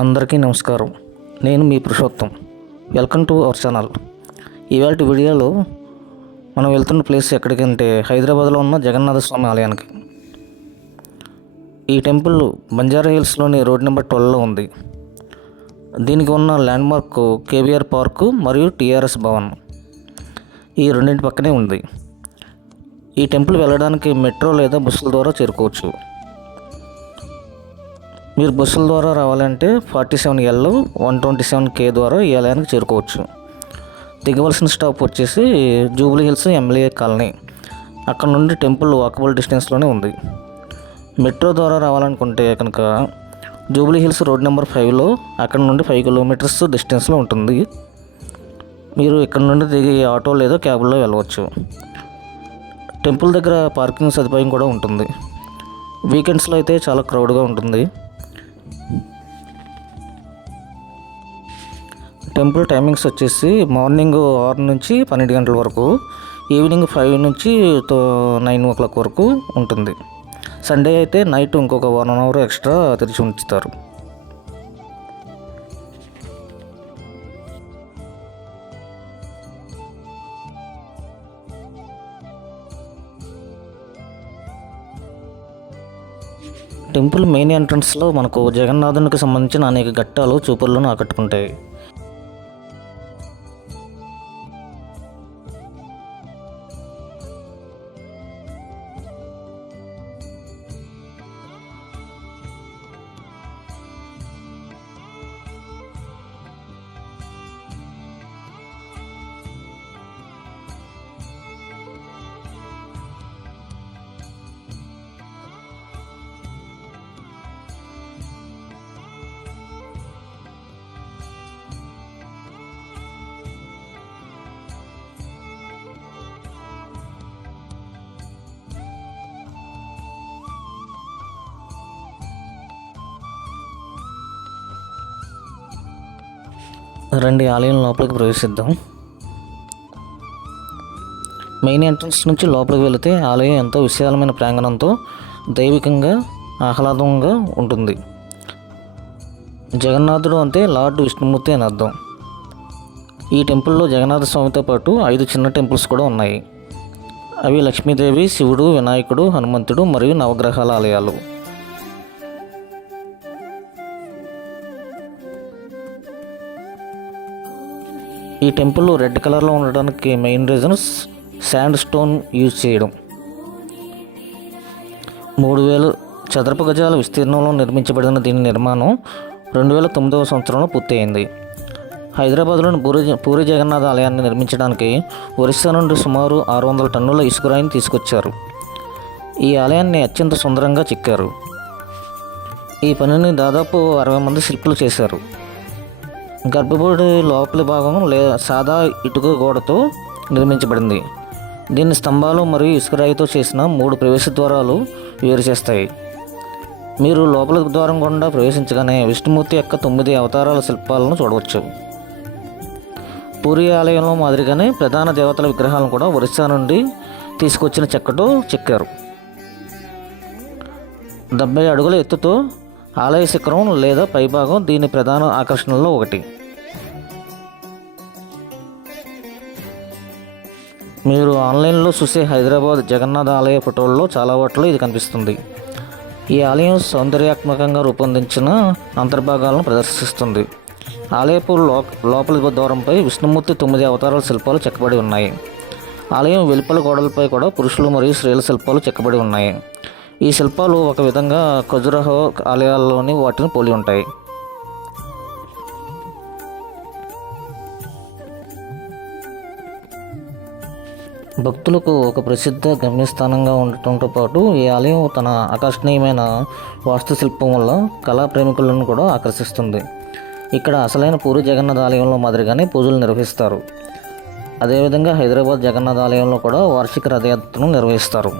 అందరికీ నమస్కారం. నేను మీ Purushottam. Welcome to our channel. ఇవాళ వీడియోలో మనం వెళ్తున్న ప్లేస్ ఎక్కడికంటే హైదరాబాద్లో ఉన్న జగన్నాథ స్వామి ఆలయానికి. ఈ టెంపుల్ బంజారా హిల్స్లోని రోడ్ నెంబర్ 12లో ఉంది. దీనికి ఉన్న ల్యాండ్మార్క్ కేబీఆర్ పార్కు మరియు టీఆర్ఎస్ భవన్, ఈ రెండింటి పక్కనే ఉంది. ఈ టెంపుల్ వెళ్ళడానికి మెట్రో లేదా బస్సుల ద్వారా చేరుకోవచ్చు. మీరు బస్సుల ద్వారా రావాలంటే 47L 127K ద్వారా ఈ ఆలయానికి చేరుకోవచ్చు. దిగవలసిన స్టాప్ వచ్చేసి జూబ్లీ హిల్స్ ఎమ్మెల్యే కాలనీ. అక్కడ నుండి టెంపుల్ వాకబుల్ డిస్టెన్స్లోనే ఉంది. మెట్రో ద్వారా రావాలనుకుంటే కనుక జూబ్లీ హిల్స్ రోడ్ నెంబర్ 5లో అక్కడ నుండి 5 కిలోమీటర్స్ డిస్టెన్స్లో ఉంటుంది. మీరు ఇక్కడ నుండి దిగి ఆటో లేదా క్యాబ్లో వెళ్ళవచ్చు. టెంపుల్ దగ్గర పార్కింగ్ సదుపాయం కూడా ఉంటుంది. వీకెండ్స్లో అయితే చాలా క్రౌడ్గా ఉంటుంది. టెంపుల్ టైమింగ్స్ వచ్చేసి మార్నింగ్ 6 నుంచి 12 గంటల వరకు, ఈవినింగ్ 5 నుంచి 9 o'clock వరకు ఉంటుంది. సండే అయితే నైట్ ఇంకొక 1 hour ఎక్స్ట్రా తెరిచి ఉంచుతారు. టెంపుల్ మెయిన్ ఎంట్రన్స్లో మనకు జగన్నాథునికి సంబంధించిన అనేక ఘట్టాలు చూపులను ఆకట్టుకుంటాయి. రండి, ఆలయం లోపలికి ప్రవేశిద్దాం. మెయిన్ ఎంట్రన్స్ నుంచి లోపలికి వెళితే ఆలయం ఎంతో విశాలమైన ప్రాంగణంతో దైవికంగా ఆహ్లాదంగా ఉంటుంది. జగన్నాథుడు అంటే లార్డ్ విష్ణుమూర్తి అని అర్థం. ఈ టెంపుల్లో జగన్నాథ స్వామితో పాటు 5 చిన్న టెంపుల్స్ కూడా ఉన్నాయి. అవి లక్ష్మీదేవి, శివుడు, వినాయకుడు, హనుమంతుడు మరియు నవగ్రహాల ఆలయాలు. ఈ టెంపుల్ రెడ్ కలర్లో ఉండడానికి main reason sand stone use చేయడం. 3000 చదరపు గజాల విస్తీర్ణంలో నిర్మించబడిన దీని నిర్మాణం 2009వ సంవత్సరంలో పూర్తయింది. హైదరాబాద్లోని పూరి జగన్నాథ ఆలయాన్ని నిర్మించడానికి ఒరిస్సా నుండి సుమారు 600 టన్నుల ఇసుకరాయిని తీసుకొచ్చారు. ఈ ఆలయాన్ని అత్యంత సుందరంగా చెక్కారు. ఈ పనిని దాదాపు 60 మంది శిల్పులు చేశారు. గర్భగుడి లోపలి భాగం సాదా ఇటుక గోడతో నిర్మించబడింది. దీన్ని స్తంభాలు మరియు ఇసుకరాయితో చేసిన 3 ప్రవేశ ద్వారాలు వేరు చేస్తాయి. మీరు లోపల ద్వారం గుండా ప్రవేశించగానే విష్ణుమూర్తి యొక్క 9 అవతారాల శిల్పాలను చూడవచ్చు. పూరి ఆలయంలో మాదిరిగానే ప్రధాన దేవతల విగ్రహాలను కూడా ఒరిస్సా నుండి తీసుకొచ్చిన చెక్కతో చెక్కారు. 70 అడుగుల ఎత్తుతో ఆలయ శిఖరం లేదా పైభాగం దీని ప్రధాన ఆకర్షణల్లో ఒకటి. మీరు ఆన్లైన్లో చూసే హైదరాబాద్ జగన్నాథ ఆలయ ఫోటోల్లో చాలా వాటిలో ఇది కనిపిస్తుంది. ఈ ఆలయం సౌందర్యాత్మకంగా రూపొందించిన అంతర్భాగాలను ప్రదర్శిస్తుంది. ఆలయపు లోపలి ద్వారంపై విష్ణుమూర్తి 9 అవతారాల శిల్పాలు చెక్కబడి ఉన్నాయి. ఆలయం వెలుపల గోడలపై కూడా పురుషులు మరియు స్త్రీల శిల్పాలు చెక్కబడి ఉన్నాయి. ఈ శిల్పాలు ఒక విధంగా ఖజురహో ఆలయాల్లోని వాటిని పోలి ఉంటాయి. భక్తులకు ఒక ప్రసిద్ధ గమ్యస్థానంగా ఉండటంతో పాటు ఈ ఆలయం తన ఆకర్షణీయమైన వాస్తుశిల్పం వల్ల కళా ప్రేమికులను కూడా ఆకర్షిస్తుంది. ఇక్కడ అసలైన పూరి జగన్నాథ ఆలయంలో మాదిరిగానే పూజలు నిర్వహిస్తారు. అదేవిధంగా హైదరాబాద్ జగన్నాథ ఆలయంలో కూడా వార్షిక రథయాత్రను నిర్వహిస్తారు.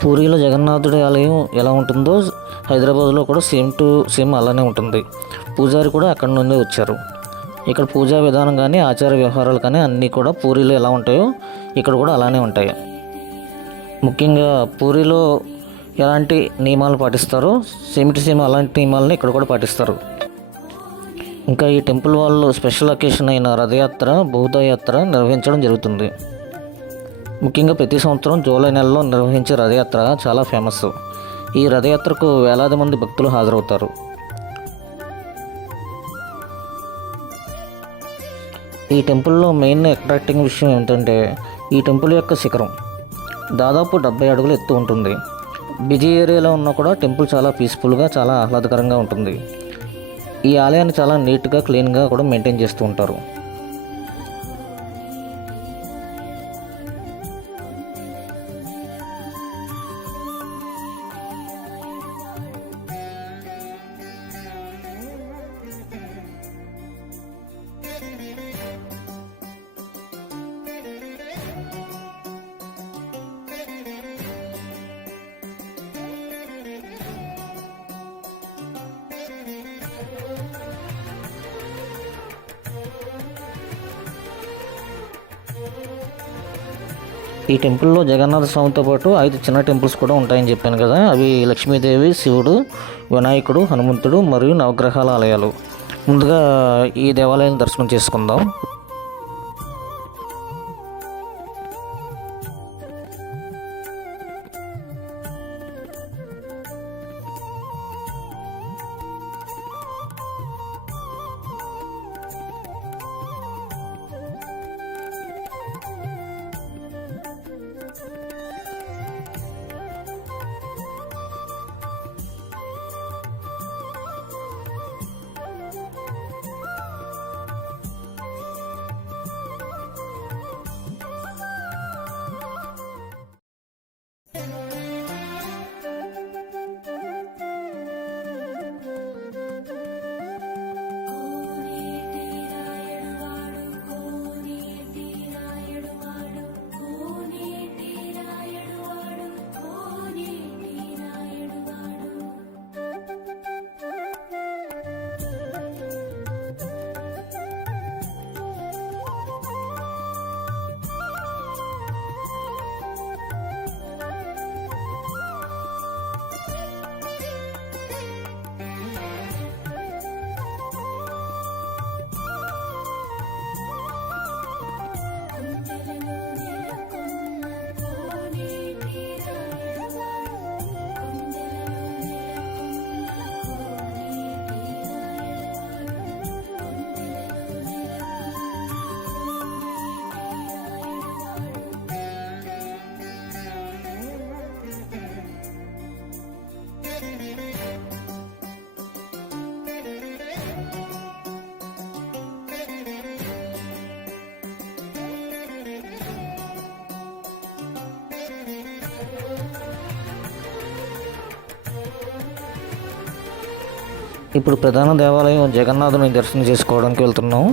పూరిలో జగన్నాథుడి ఆలయం ఎలా ఉంటుందో హైదరాబాద్లో కూడా సేమ్ అలానే ఉంటుంది. పూజారి కూడా అక్కడి నుండే వచ్చారు. ఇక్కడ పూజా విధానం కానీ ఆచార వ్యవహారాలు కానీ అన్నీ కూడా పూరిలో ఎలా ఉంటాయో ఇక్కడ కూడా అలానే ఉంటాయి. ముఖ్యంగా పూరిలో ఎలాంటి నియమాలు పాటిస్తారో సేమ్ టు సేమ్ అలాంటి నియమాలని ఇక్కడ కూడా పాటిస్తారు. ఇంకా ఈ టెంపుల్ వాళ్ళు స్పెషల్ అకేషన్ అయిన రథయాత్ర, బౌద్ధయాత్ర నిర్వహించడం జరుగుతుంది. ముఖ్యంగా ప్రతి సంవత్సరం జూలై నెలలో నిర్వహించే రథయాత్ర చాలా ఫేమస్. ఈ రథయాత్రకు వేలాది మంది భక్తులు హాజరవుతారు. ఈ టెంపుల్లో మెయిన్ అట్రాక్టింగ్ విషయం ఏంటంటే ఈ టెంపుల్ యొక్క శిఖరం దాదాపు 70 అడుగులు ఎత్తు ఉంటుంది. బిజీ ఏరియాలో ఉన్నా కూడా టెంపుల్ చాలా పీస్ఫుల్గా, చాలా ఆహ్లాదకరంగా ఉంటుంది. ఈ ఆలయాన్ని చాలా నీట్గా, క్లీన్గా కూడా మెయింటైన్ చేస్తూ ఉంటారు. ఈ టెంపుల్లో జగన్నాథ స్వామితో పాటు 5 చిన్న టెంపుల్స్ కూడా ఉంటాయని చెప్పాను కదా. అవి లక్ష్మీదేవి, శివుడు, వినాయకుడు, హనుమంతుడు మరియు నవగ్రహాల ఆలయాలు. ముందుగా ఈ దేవాలయాన్ని దర్శనం చేసుకుందాం. ఇప్పుడు ప్రధాన దేవాలయం జగన్నాథుని దర్శనం చేసుకోవడానికి వెళ్తున్నాం.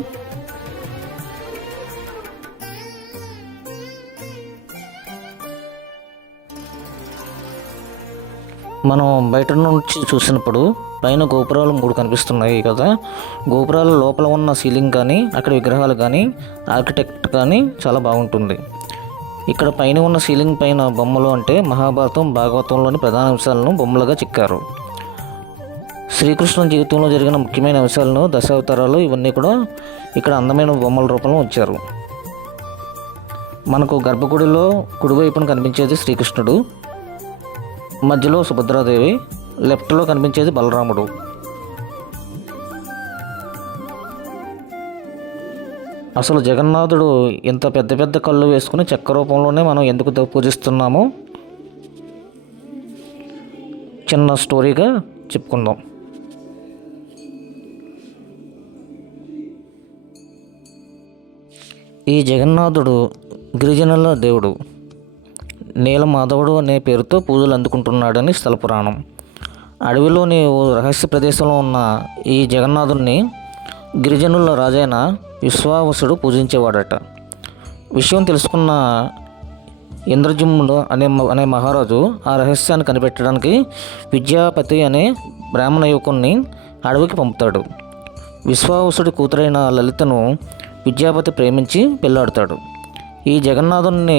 మనం బయట నుంచి చూసినప్పుడు పైన గోపురాలు 3 కనిపిస్తున్నాయి కదా. గోపురాల లోపల ఉన్న సీలింగ్ కానీ, అక్కడ విగ్రహాలు కానీ, ఆర్కిటెక్ట్ కానీ చాలా బాగుంటుంది. ఇక్కడ పైన ఉన్న సీలింగ్ పైన బొమ్మలు అంటే మహాభారతం, భాగవతంలోని ప్రధాన అంశాలను బొమ్మలుగా చెక్కారు. శ్రీకృష్ణుని జీవితంలో జరిగిన ముఖ్యమైన అంశాలను, దశావతారాలు ఇవన్నీ కూడా ఇక్కడ అందమైన బొమ్మల రూపంలో ఉంచారు. మనకు గర్భగుడిలో కుడివైపున కనిపించేది శ్రీకృష్ణుడు, మధ్యలో సుభద్రాదేవి, లెఫ్ట్లో కనిపించేది బలరాముడు. అసలు జగన్నాథుడు ఇంత పెద్ద పెద్ద కళ్ళు వేసుకుని చెక్క రూపంలోనే మనం ఎందుకు పూజిస్తున్నామో చిన్న స్టోరీగా చెప్పుకుందాం. ఈ జగన్నాథుడు గిరిజనుల దేవుడు, నీలమాధవుడు అనే పేరుతో పూజలు అందుకుంటున్నాడని స్థల పురాణం. అడవిలోని ఓ రహస్య ప్రదేశంలో ఉన్న ఈ జగన్నాథుడిని గిరిజనుల రాజైన విశ్వావసుడు పూజించేవాడట. విషయం తెలుసుకున్న ఇంద్రజిమ్ముడు అనే మహారాజు ఆ రహస్యాన్ని కనిపెట్టడానికి విద్యాపతి అనే బ్రాహ్మణ యువకుణ్ణి అడవికి పంపుతాడు. విశ్వావసుడి కూతురైన లలితను విద్యాపతి ప్రేమించి పెళ్ళాడుతాడు. ఈ జగన్నాథుని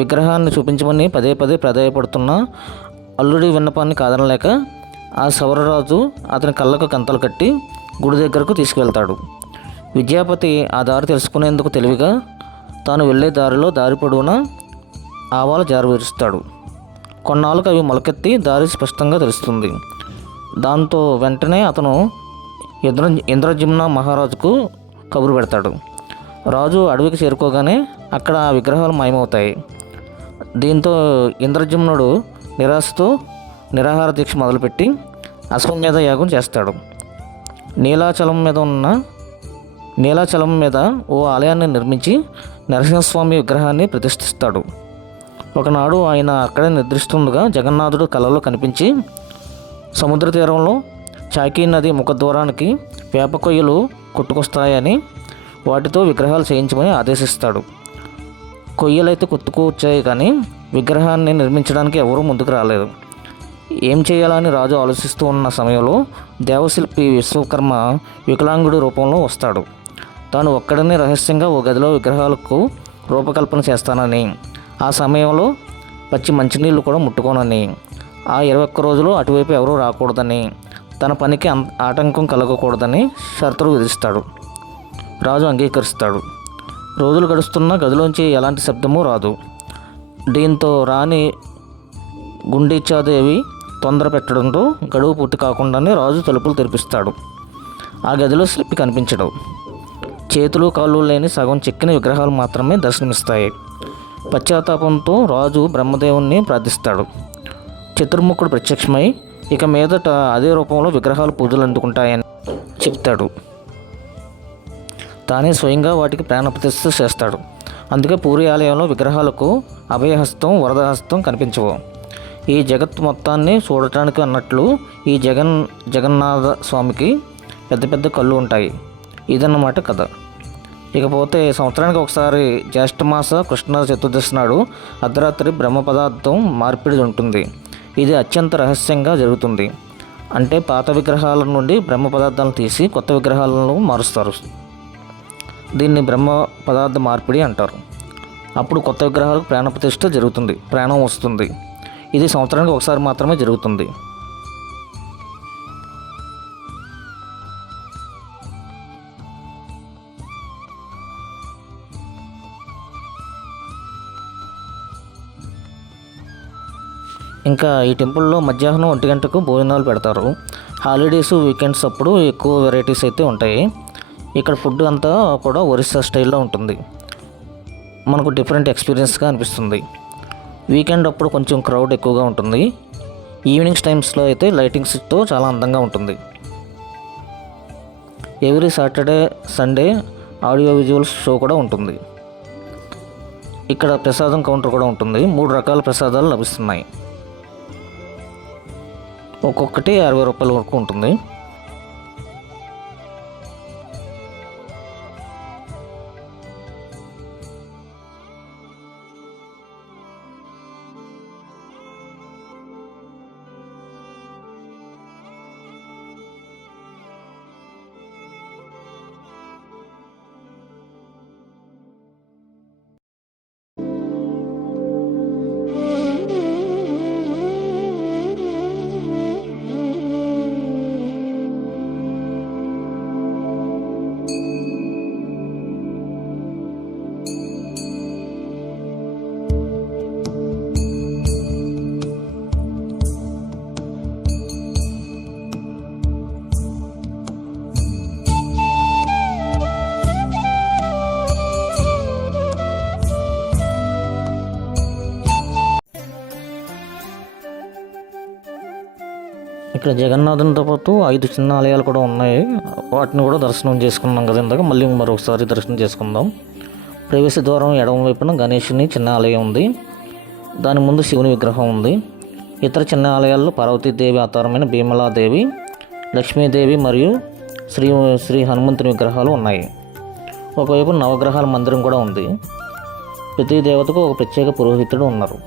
విగ్రహాన్ని చూపించమని పదే పదే ప్రాధాయపడుతున్న అల్లుడి విన్నపాన్ని కాదనలేక ఆ సౌరరాజు అతని కళ్ళకు కంతలు కట్టి గుడి దగ్గరకు తీసుకువెళ్తాడు. విద్యాపతి ఆ దారి తెలుసుకునేందుకు తెలివిగా తాను వెళ్ళే దారిలో దారి పొడవునా ఆవాలు జారవిరుస్తాడు. కొన్నాళ్ళకు అవి మొలకెత్తి దారి స్పష్టంగా తెలుస్తుంది. దాంతో వెంటనే అతను ఇంద్రజిమ్న మహారాజుకు కబురు పెడతాడు. రాజు అడవికి చేరుకోగానే అక్కడ ఆ విగ్రహాలు మాయమవుతాయి. దీంతో ఇంద్రజిమ్నుడు నిరాశతో నిరాహార దీక్ష మొదలుపెట్టి అశ్వమేధ యాగం చేస్తాడు. నీలాచలం మీద ఓ ఆలయాన్ని నిర్మించి నరసింహస్వామి విగ్రహాన్ని ప్రతిష్ఠిస్తాడు. ఒకనాడు ఆయన అక్కడే నిద్రిస్తుండగా జగన్నాథుడు కలలో కనిపించి సముద్ర తీరంలో చాకీ నది ముఖద్వారానికి వేప కొయ్యలు కొట్టుకొస్తాయని వాటితో విగ్రహాలు చేయించమని ఆదేశిస్తాడు. కొయ్యలైతే కొట్టుకొచ్చాయి, కానీ విగ్రహాన్ని నిర్మించడానికి ఎవరూ ముందుకు రాలేదు. ఏం చేయాలని రాజు ఆలోచిస్తూ ఉన్న సమయంలో దేవశిల్పి విశ్వకర్మ వికలాంగుడి రూపంలో వస్తాడు. తాను ఒక్కడనే రహస్యంగా ఓ గదిలో విగ్రహాలకు రూపకల్పన చేస్తానని, ఆ సమయంలో పచ్చి మంచినీళ్ళు కూడా ముట్టుకోనని, ఆ 21 రోజులు అటువైపు ఎవరూ రాకూడదని, తన పనికి ఆటంకం కలగకూడదని షరతులు విధిస్తాడు. రాజు అంగీకరిస్తాడు. రోజులు గడుస్తున్నా గదిలోంచి ఎలాంటి శబ్దమూ రాదు. దీంతో రాణి గుండీచాదేవి తొందర పెట్టడంతో గడువు పూర్తి కాకుండానే రాజు తలుపులు తెరిపిస్తాడు. ఆ గదిలో శిల్పి కనిపించడు. చేతులు కాళ్ళు లేని సగం చెక్కిన విగ్రహాలు మాత్రమే దర్శనమిస్తాయి. పశ్చాత్తాపంతో రాజు బ్రహ్మదేవుణ్ణి ప్రార్థిస్తాడు. చతుర్ముఖుడు ప్రత్యక్షమై ఇక మీదట అదే రూపంలో విగ్రహాలు పూజలు అందుకుంటాయని చెప్తాడు. తానే స్వయంగా వాటికి ప్రాణప్రతిష్ఠ చేస్తాడు. అందుకే పూరి ఆలయంలో విగ్రహాలకు అభయహస్తం, వరదహస్తం కనిపించవు. ఈ జగత్ మొత్తాన్ని చూడటానికి అన్నట్లు ఈ జగన్నాథ స్వామికి పెద్ద పెద్ద కళ్ళు ఉంటాయి. ఇదన్నమాట కథ. ఇకపోతే సంవత్సరానికి ఒకసారి జ్యేష్ఠమాస కృష్ణ చతుర్దశి నాడు అర్ధరాత్రి బ్రహ్మ పదార్థం మార్పిడి ఉంటుంది. ఇది అత్యంత రహస్యంగా జరుగుతుంది. అంటే పాత విగ్రహాల నుండి బ్రహ్మ పదార్థాలను తీసి కొత్త విగ్రహాలను మారుస్తారు. దీన్ని బ్రహ్మ పదార్థ మార్పిడి అంటారు. అప్పుడు కొత్త విగ్రహాలకు ప్రాణప్రతిష్ఠ జరుగుతుంది, ప్రాణం వస్తుంది. ఇది సంవత్సరానికి ఒకసారి మాత్రమే జరుగుతుంది. ఇంకా ఈ టెంపుల్లో మధ్యాహ్నం 1 గంటకు భోజనాలు పెడతారు. హాలిడేస్, వీకెండ్స్ అప్పుడు ఎక్కువ వెరైటీస్ అయితే ఉంటాయి. ఇక్కడ ఫుడ్ అంతా కూడా ఒరిస్సా స్టైల్లో ఉంటుంది. మనకు డిఫరెంట్ ఎక్స్పీరియన్స్గా అనిపిస్తుంది. వీకెండ్ అప్పుడు కొంచెం క్రౌడ్ ఎక్కువగా ఉంటుంది. ఈవినింగ్స్ టైమ్స్లో అయితే లైటింగ్స్తో చాలా అందంగా ఉంటుంది. Every Saturday, Sunday audio visuals show కూడా ఉంటుంది. ఇక్కడ ప్రసాదం కౌంటర్ కూడా ఉంటుంది. 3 రకాల ప్రసాదాలు లభిస్తున్నాయి. ఒక్కొక్కటి 60 రూపాయల వరకు ఉంటుంది. ఇక్కడ జగన్నాథునితో పాటు 5 చిన్న ఆలయాలు కూడా ఉన్నాయి. వాటిని కూడా దర్శనం చేసుకున్నాం కదా ఇందాక. మళ్ళీ మరొకసారి దర్శనం చేసుకుందాం. ప్రవేశ ద్వారం ఎడమ వైపున గణేషుని చిన్న ఆలయం ఉంది. దాని ముందు శివుని విగ్రహం ఉంది. ఇతర చిన్న ఆలయాల్లో పార్వతీదేవి అవతారమైన భీమలాదేవి, లక్ష్మీదేవి మరియు శ్రీ హనుమంతుని విగ్రహాలు ఉన్నాయి. ఒకవైపు నవగ్రహాల మందిరం కూడా ఉంది. ప్రతి దేవతకు ఒక ప్రత్యేక పురోహితుడు ఉన్నారు.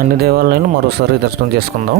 అన్ని దేవాలయాలను మరోసారి దర్శనం చేసుకుందాం.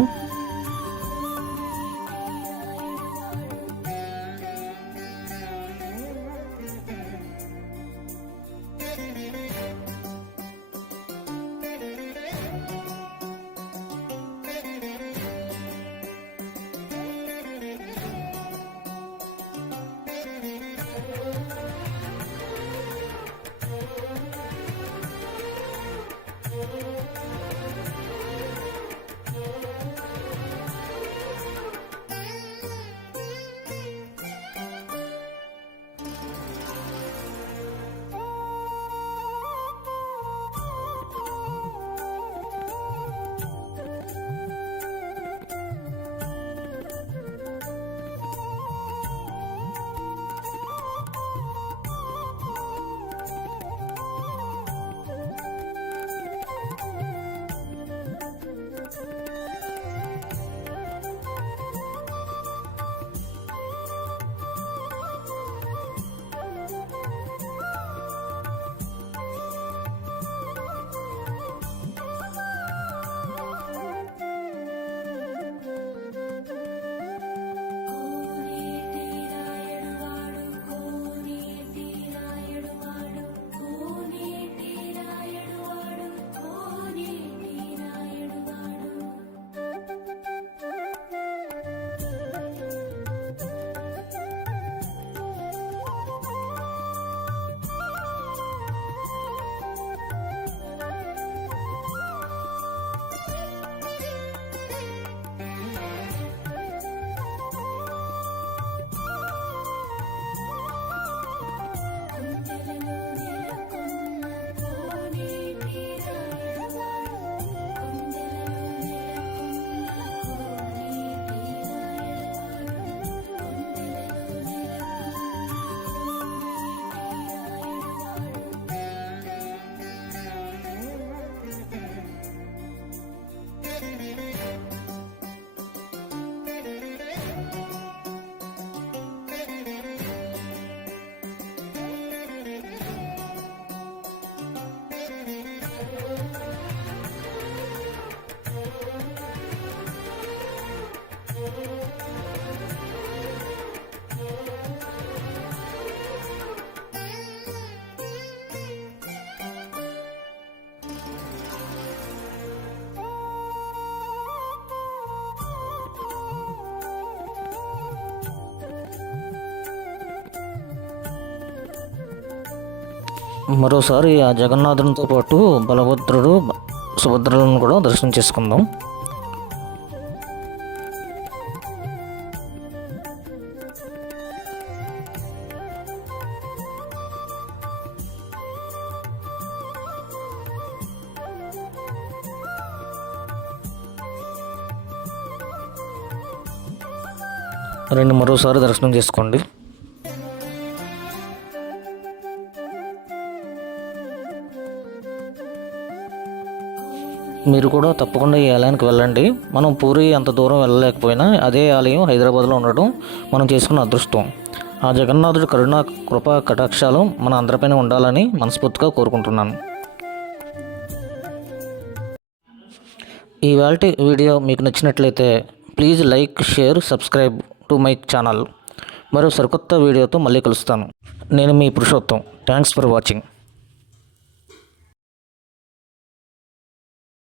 మరోసారి ఆ జగన్నాథునితో పాటు బలభద్రుడు సుభద్రలను కూడా దర్శనం చేసుకుందాం. మరోసారి దర్శనం చేసుకోండి. మీరు కూడా తప్పకుండా ఈ ఆలయానికి వెళ్ళండి. మనం పూరి అంత దూరం వెళ్ళలేకపోయినా అదే ఆలయం హైదరాబాద్లో ఉండడం మనం చేసుకున్న అదృష్టం. ఆ జగన్నాథుడి కరుణా కృపా కటాక్షాలు మన అందరిపైన ఉండాలని మనస్ఫూర్తిగా కోరుకుంటున్నాను. ఈ వీడియో మీకు నచ్చినట్లయితే please like, share, subscribe to my channel. మరో సరికొత్త వీడియోతో మళ్ళీ కలుస్తాను. నేను మీ పురుషోత్తం. Thanks for watching.